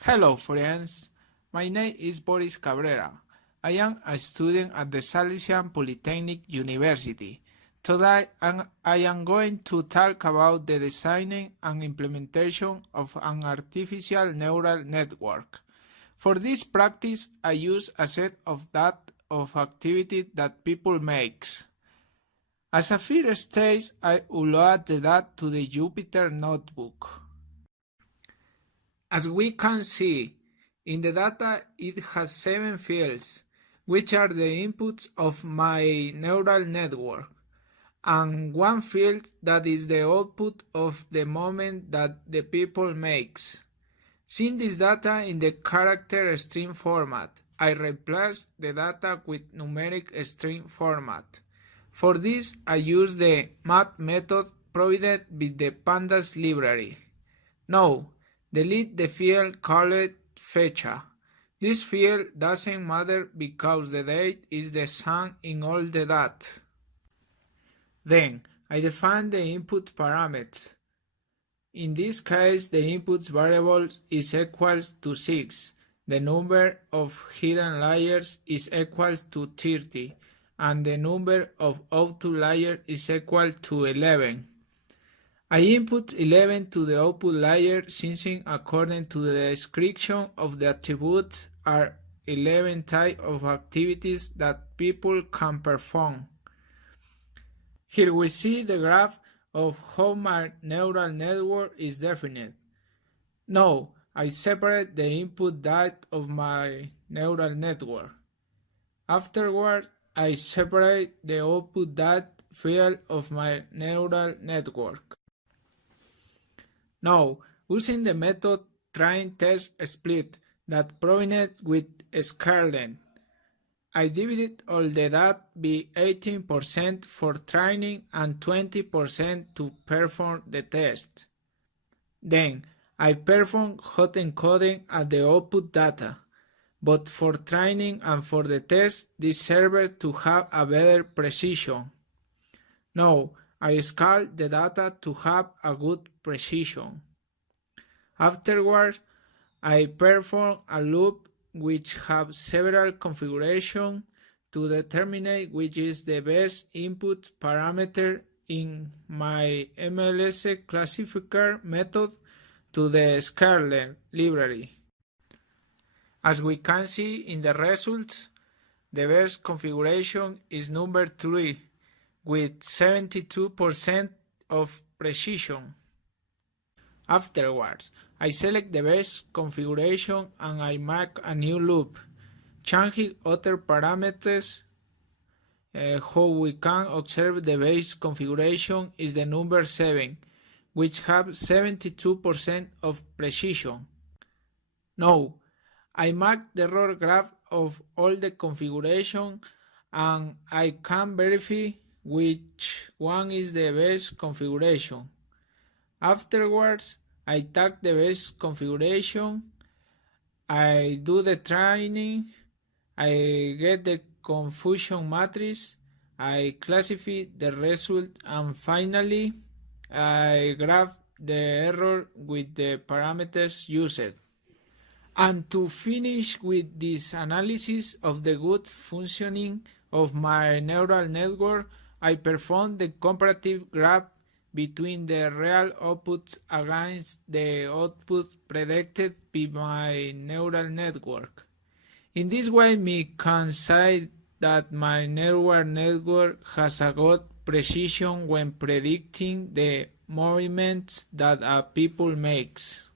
Hello friends, my name is Boris Cabrera. I am a student at the Salesian Polytechnic University. Today I am going to talk about the designing and implementation of an artificial neural network. For this practice, I use a set of data of activities that people makes. As a first stage, I upload the data to the Jupyter Notebook. As we can see, in the data it has 7 fields, which are the inputs of my neural network, and 1 field that is the output of the moment that the people makes. Seeing this data in the character string format, I replace the data with numeric string format. For this, I use the math method provided with the pandas library. Now, delete the field called fecha. This field doesn't matter because the date is the same in all the data. Then, I define the input parameters. In this case, the input variable is equals to 6, the number of hidden layers is equals to 30, and the number of output layers is equal to 11. I input 11 to the output layer since according to the description of the attributes are 11 types of activities that people can perform. Here we see the graph of how my neural network is defined. Now I separate the input data of my neural network. Afterward, I separate the output data field of my neural network. Now, using the method train test split that provided with Scarlet, I divided all the data by 18% for training and 20% to perform the test. Then, I perform hot encoding at the output data, but for training and for the test, this server to have a better precision. Now, I scale the data to have a good precision. Afterwards, I perform a loop which has several configurations to determine which is the best input parameter in my MLS classifier method to the Scarlet library. As we can see in the results, the best configuration is number 3, with 72% of precision. Afterwards, I select the best configuration and I make a new loop, changing other parameters. How we can observe the base configuration is the number 7, which have 72% of precision. Now, I make the error graph of all the configuration and I can verify which one is the best configuration. Afterwards, I take the best configuration, I do the training, I get the confusion matrix, I classify the result, and finally, I graph the error with the parameters used. And to finish with this analysis of the good functioning of my neural network, I perform the comparative graph between the real outputs against the output predicted by my neural network. In this way, we can say that my neural network has a good precision when predicting the movements that a people makes.